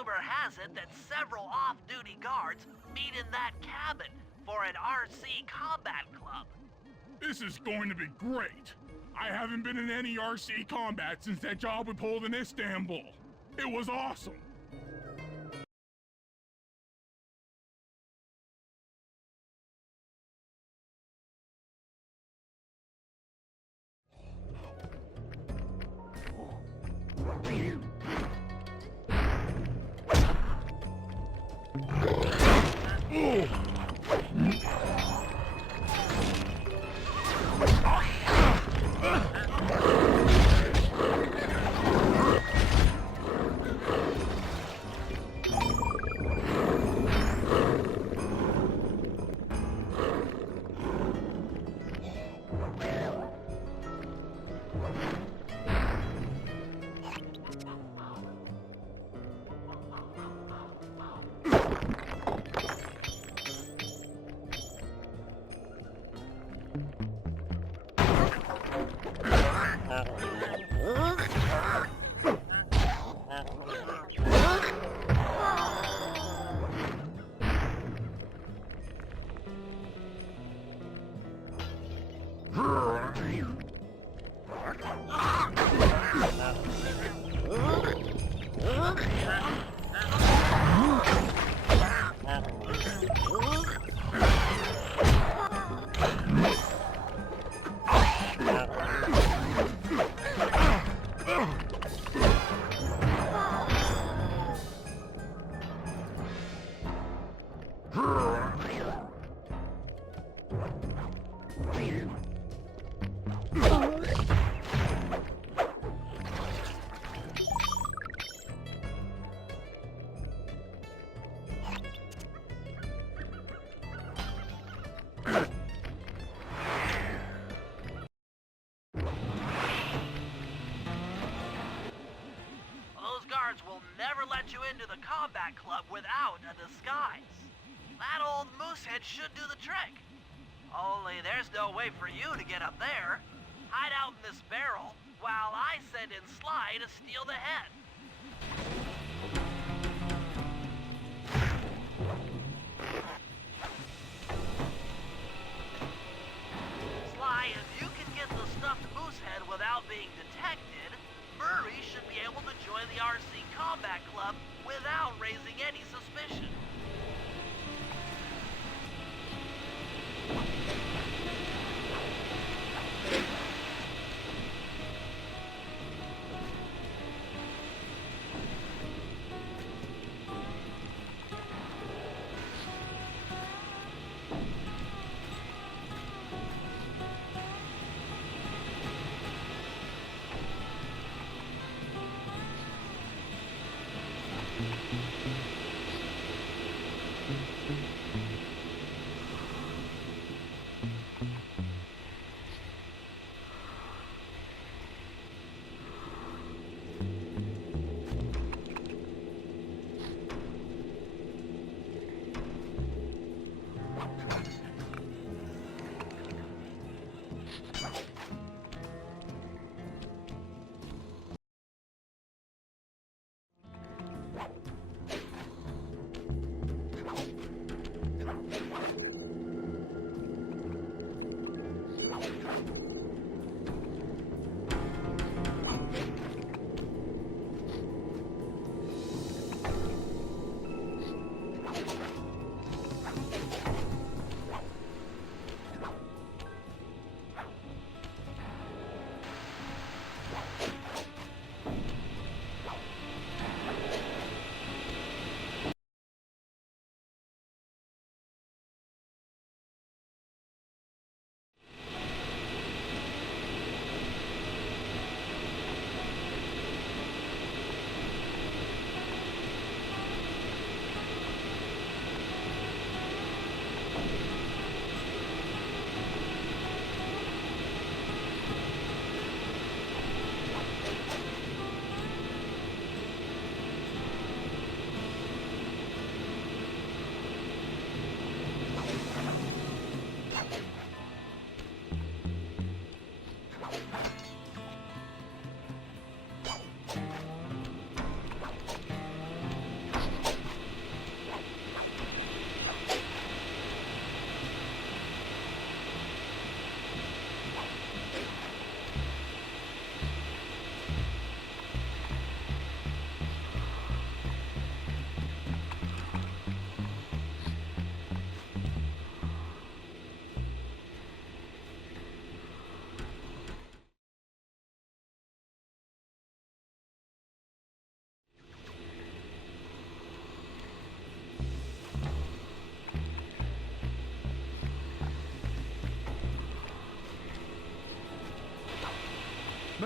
rumor has it that several off-duty guards meet in that cabin for an RC combat club. This is going to be great. I haven't been in any RC combat since that job we pulled in Istanbul. It was awesome. Will never let you into the combat club without a disguise. That old moosehead should do the trick. Only there's no way for you to get up there. Hide out in this barrel while I send in Sly to steal the head. Sly, if you can get the stuffed moosehead without being detected, Murray should be able to join the RC Combat Club without raising any suspicion.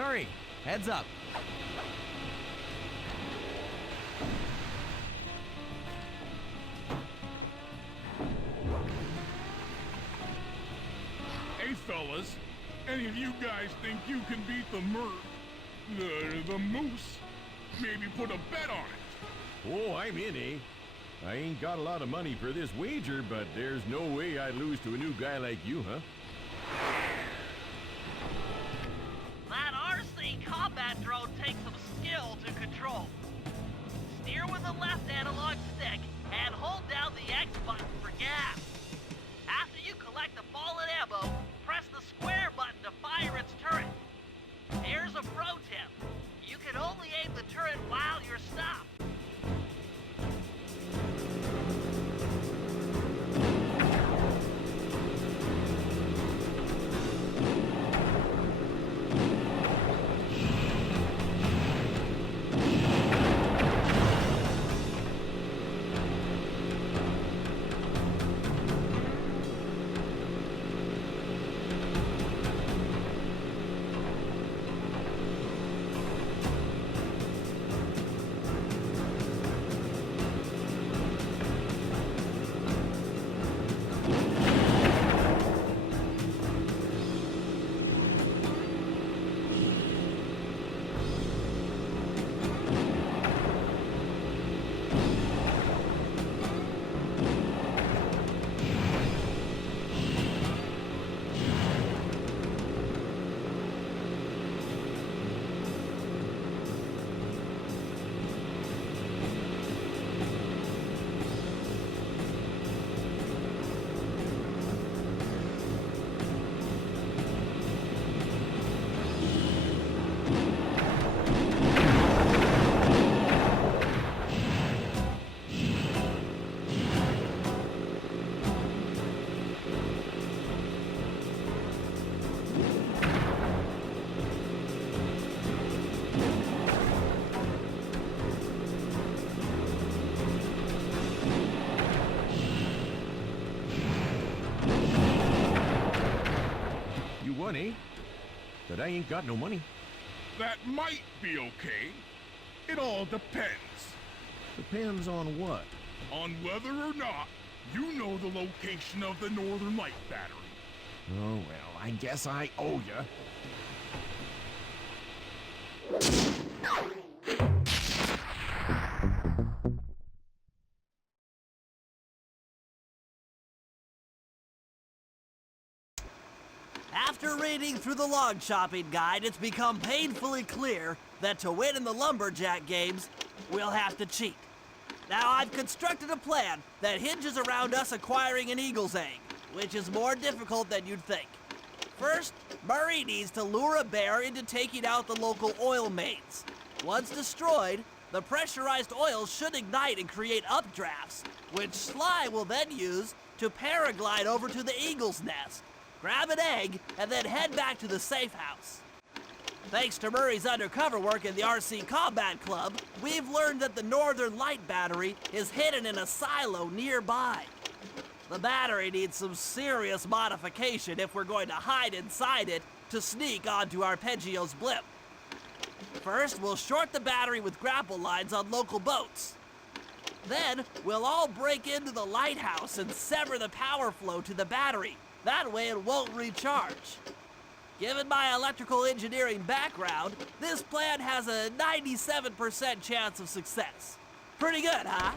Murray, heads up. Hey, fellas. Any of you guys think you can beat the moose? Maybe put a bet on it. Oh, I'm in, eh? I ain't got a lot of money for this wager, but there's no way I'd lose to a new guy like you, huh? That RC combat drone takes some skill to control. Steer with the left analog stick and hold down the X button for gas. After you collect the fallen ammo, press the square button to fire its turret. Here's a pro tip. You can only aim the turret while you're stopped. Eh? But I ain't got no money. That might be okay. It all depends. Depends on what? On whether or not you know the location of the Northern Light Battery. Oh, well, I guess I owe ya. After reading through the log shopping guide, it's become painfully clear that to win in the lumberjack games, we'll have to cheat. Now, I've constructed a plan that hinges around us acquiring an eagle's egg, which is more difficult than you'd think. First, Murray needs to lure a bear into taking out the local oil mains. Once destroyed, the pressurized oil should ignite and create updrafts, which Sly will then use to paraglide over to the eagle's nest, grab an egg, and then head back to the safe house. Thanks to Murray's undercover work in the RC Combat Club, we've learned that the Northern Light Battery is hidden in a silo nearby. The battery needs some serious modification if we're going to hide inside it to sneak onto Arpeggio's blimp. First, we'll short the battery with grapple lines on local boats. Then, we'll all break into the lighthouse and sever the power flow to the battery. That way it won't recharge. Given my electrical engineering background, this plan has a 97% chance of success. Pretty good, huh?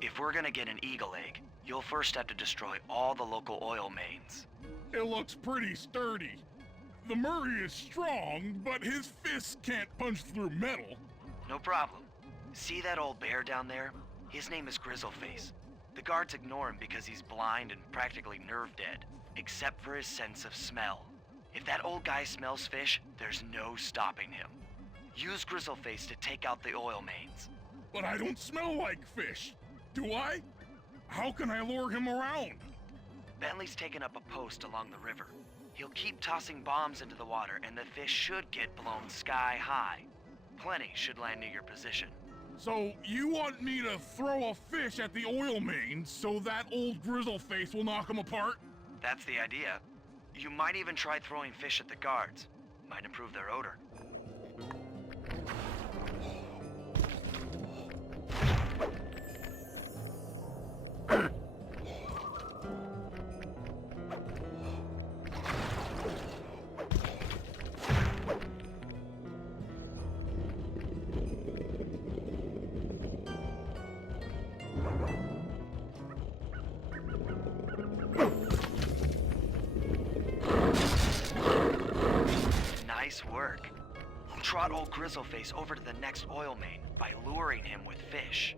If we're gonna get an eagle egg, you'll first have to destroy all the local oil mains. It looks pretty sturdy. The Murray is strong, but his fists can't punch through metal. No problem. See that old bear down there? His name is Grizzleface. The guards ignore him because he's blind and practically nerve dead, except for his sense of smell. If that old guy smells fish, there's no stopping him. Use Grizzleface to take out the oil mains. But I don't smell like fish. Do I? How can I lure him around? Bentley's taken up a post along the river. He'll keep tossing bombs into the water and the fish should get blown sky high. Plenty should land near your position. So, you want me to throw a fish at the oil main so that old Grizzleface will knock him apart? That's the idea. You might even try throwing fish at the guards. Might improve their odor. Nice work. Trot old Grizzleface over to the next oil main by luring him with fish.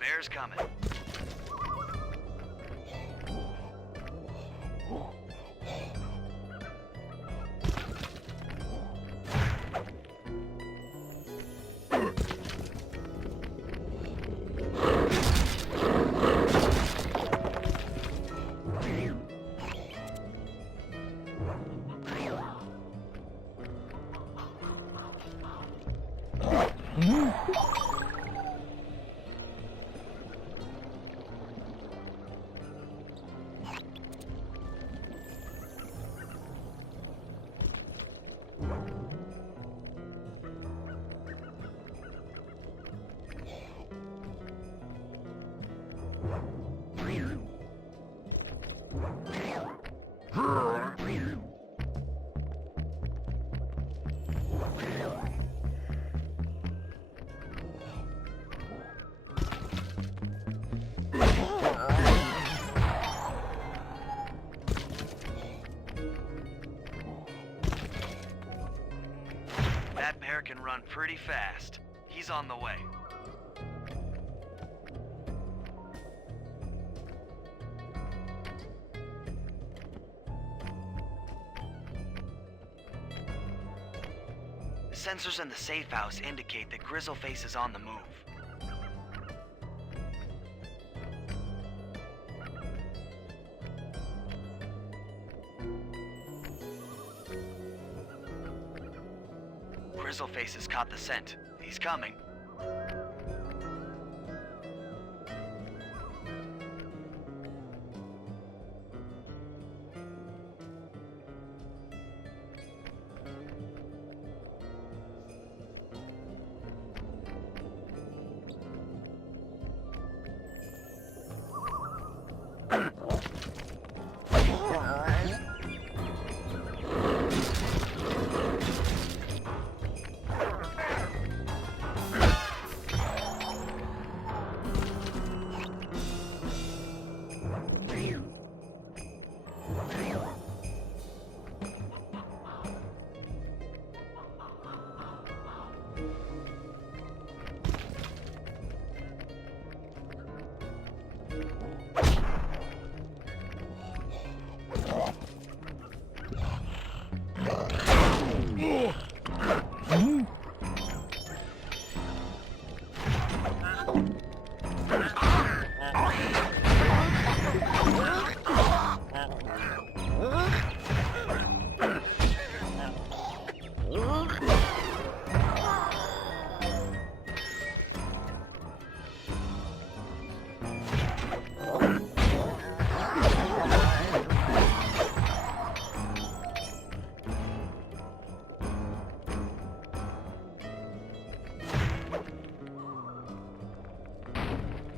Bear's coming. That bear can run pretty fast. He's on the way. Sensors in the safe house indicate that Grizzleface is on the move. Grizzleface has caught the scent. He's coming.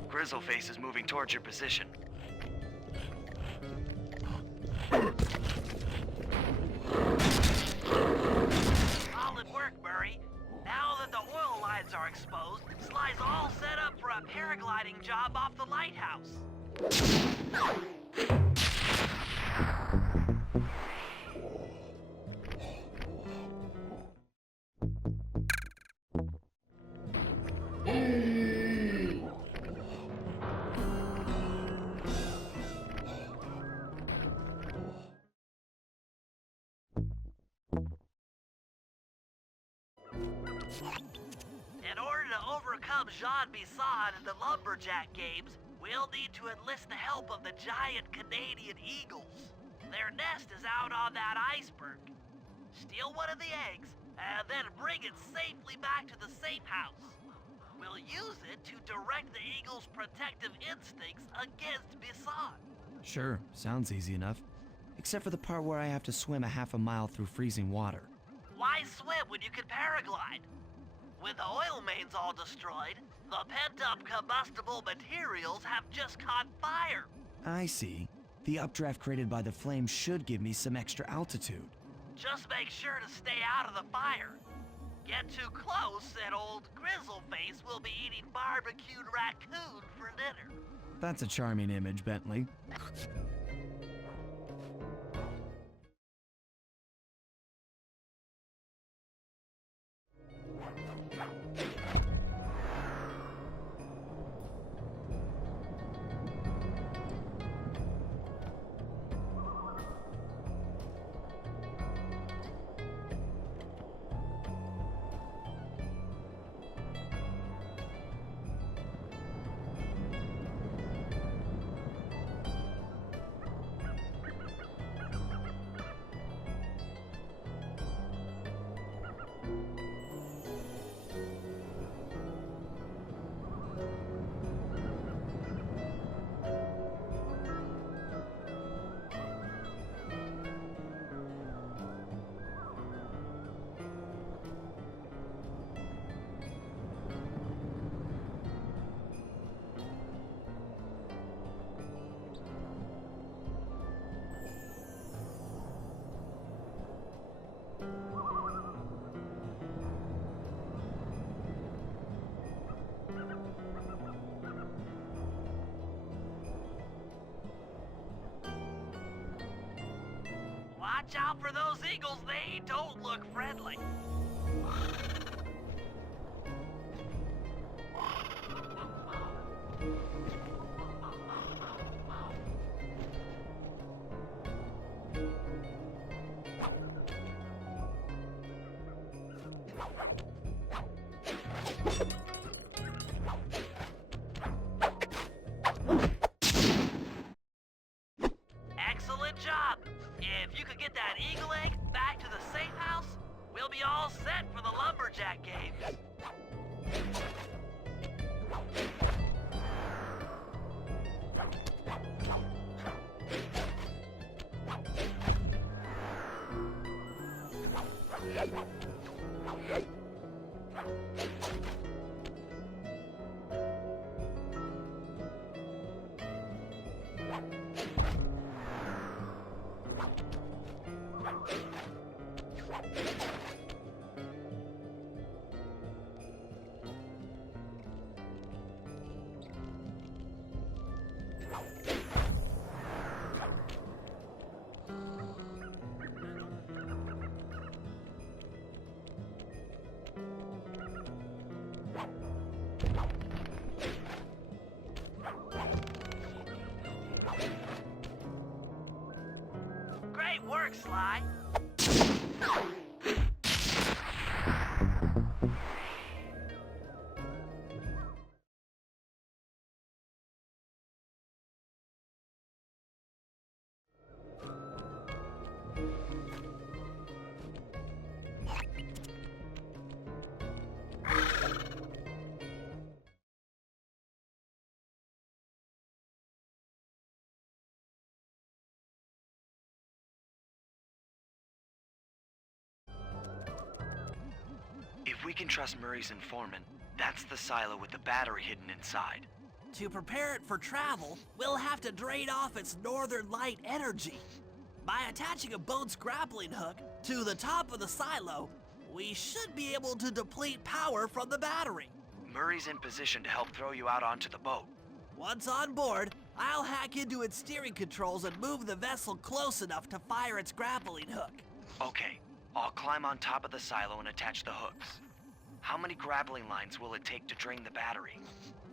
Grizzleface is moving towards your position. Solid work, Murray. Now that the oil lines are exposed, Sly's all set up for a paragliding job off the lighthouse. In order to overcome Jean Bisson in the lumberjack games, we'll need to enlist the help of the giant Canadian eagles. Their nest is out on that iceberg. Steal one of the eggs, and then bring it safely back to the safe house. We'll use it to direct the eagle's protective instincts against Bisson. Sure, sounds easy enough. Except for the part where I have to swim a half a mile through freezing water. Why swim when you can paraglide? With the oil mains all destroyed, the pent-up combustible materials have just caught fire. I see. The updraft created by the flames should give me some extra altitude. Just make sure to stay out of the fire. Get too close and old Grizzleface will be eating barbecued raccoon for dinner. That's a charming image, Bentley. Watch out for those eagles, they don't look friendly. Excellent job. If you could get that eagle egg back to the safe house, we'll be all set for the lumberjack game. Great work, Sly. If we can trust Murray's informant, that's the silo with the battery hidden inside. To prepare it for travel, we'll have to drain off its northern light energy. By attaching a boat's grappling hook to the top of the silo, we should be able to deplete power from the battery. Murray's in position to help throw you out onto the boat. Once on board, I'll hack into its steering controls and move the vessel close enough to fire its grappling hook. Okay, I'll climb on top of the silo and attach the hooks. How many grappling lines will it take to drain the battery?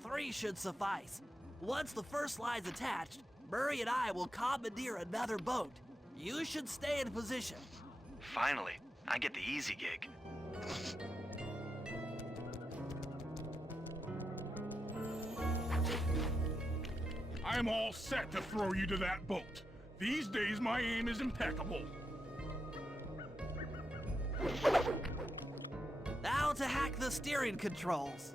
3 should suffice. Once the first line's attached, Murray and I will commandeer another boat. You should stay in position. Finally, I get the easy gig. I'm all set to throw you to that boat. These days, my aim is impeccable. Now to hack the steering controls.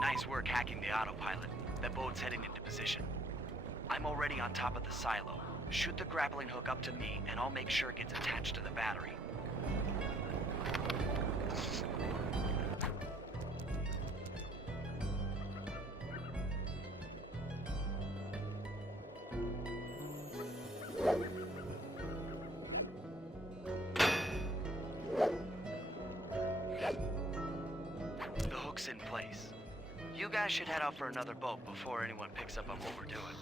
Nice work hacking the autopilot. That boat's heading into position. I'm already on top of the silo. Shoot the grappling hook up to me, and I'll make sure it gets attached to the battery. The hook's in place. You guys should head out for another boat before anyone picks up on what we're doing.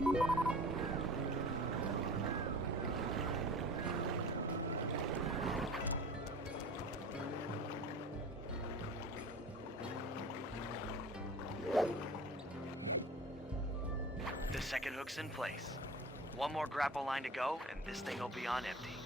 The second hook's in place. One more grapple line to go, and this thing will be on empty.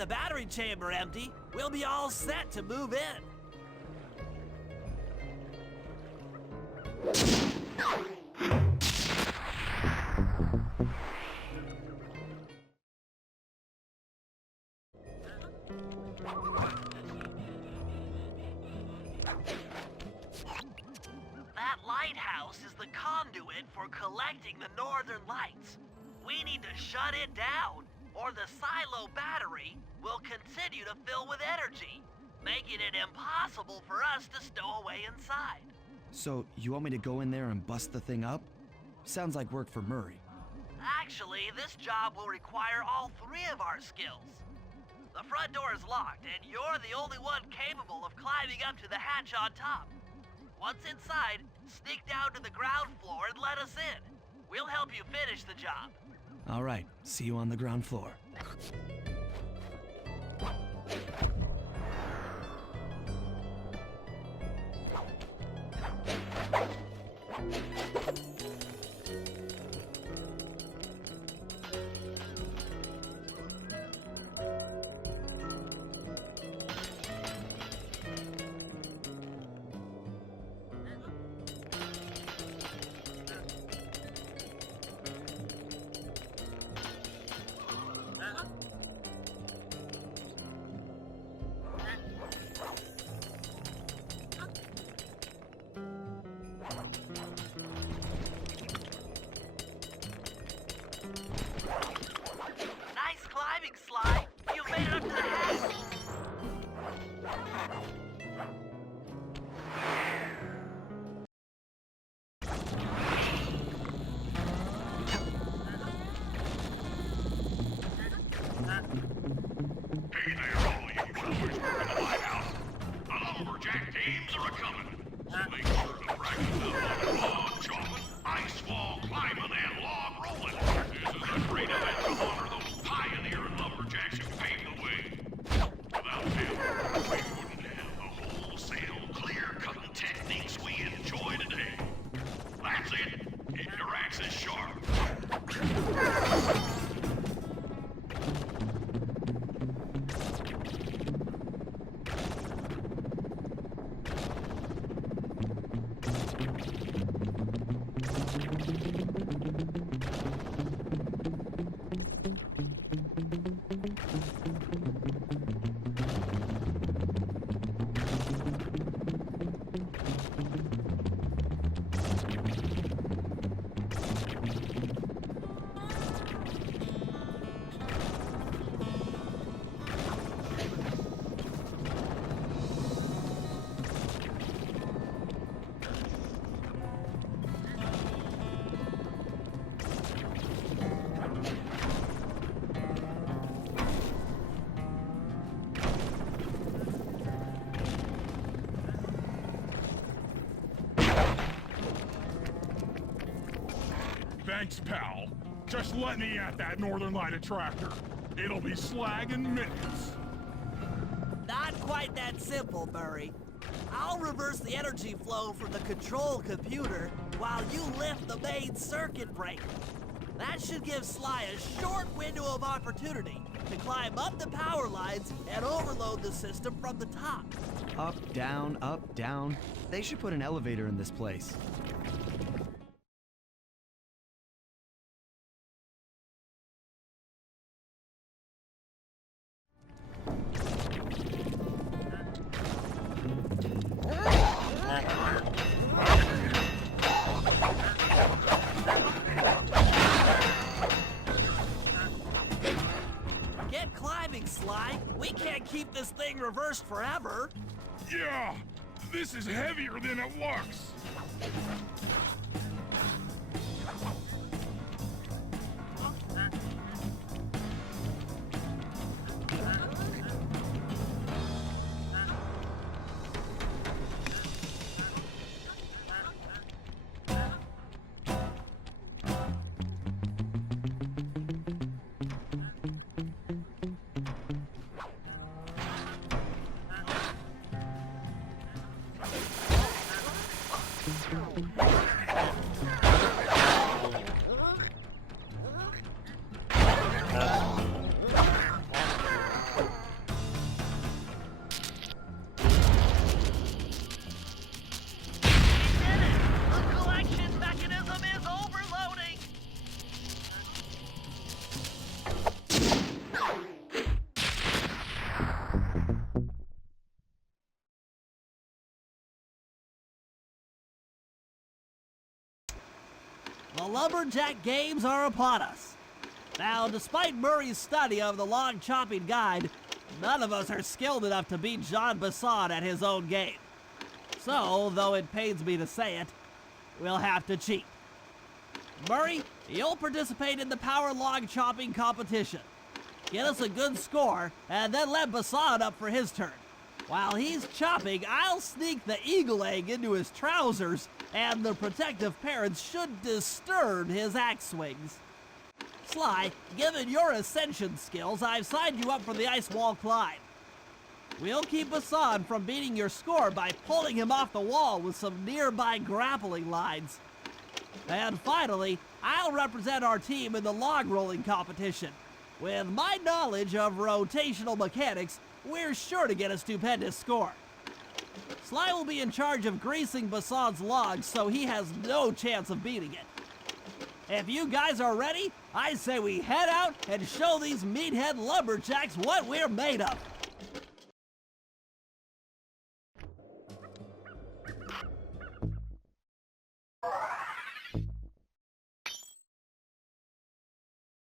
the battery chamber empty, we'll be all set to move in. That lighthouse is the conduit for collecting the northern lights. We need to shut it down, or the silo battery will continue to fill with energy, making it impossible for us to stow away inside. So, you want me to go in there and bust the thing up? Sounds like work for Murray. Actually, this job will require all three of our skills. The front door is locked, and you're the only one capable of climbing up to the hatch on top. Once inside, sneak down to the ground floor and let us in. We'll help you finish the job. All right, see you on the ground floor. Nice climbing, Sly. You made it up to the hatch. Hey there, all you cowboys working the lighthouse. The lumberjack teams are a-coming. Make sure to practice up on log chopping, ice wall climbing, and log rolling. This is a great event to honor those pioneering lumberjacks who paved the way. Without them, we wouldn't have the wholesale clear-cutting techniques we enjoy today. That's it. Keep your axes sharp. Thanks, pal. Just let me at that Northern Light attractor. It'll be slag in minutes. Not quite that simple, Murray. I'll reverse the energy flow from the control computer while you lift the main circuit breaker. That should give Sly a short window of opportunity to climb up the power lines and overload the system from the top. Up, down, up, down. They should put an elevator in this place. Get climbing, Sly. We can't keep this thing reversed forever. Yeah, this is heavier than it looks. Lumberjack Games are upon us. Now, despite Murray's study of the log chopping guide, none of us are skilled enough to beat Jean Basson at his own game. So, though it pains me to say it, we'll have to cheat. Murray, you'll participate in the power log chopping competition. Get us a good score, and then let Basson up for his turn. While he's chopping, I'll sneak the eagle egg into his trousers, and the protective parents should disturb his axe swings. Sly, given your ascension skills, I've signed you up for the ice wall climb. We'll keep Basson from beating your score by pulling him off the wall with some nearby grappling lines. And finally, I'll represent our team in the log rolling competition. With my knowledge of rotational mechanics, we're sure to get a stupendous score. Sly will be in charge of greasing Basson's logs, so he has no chance of beating it. If you guys are ready, I say we head out and show these meathead lumberjacks what we're made of.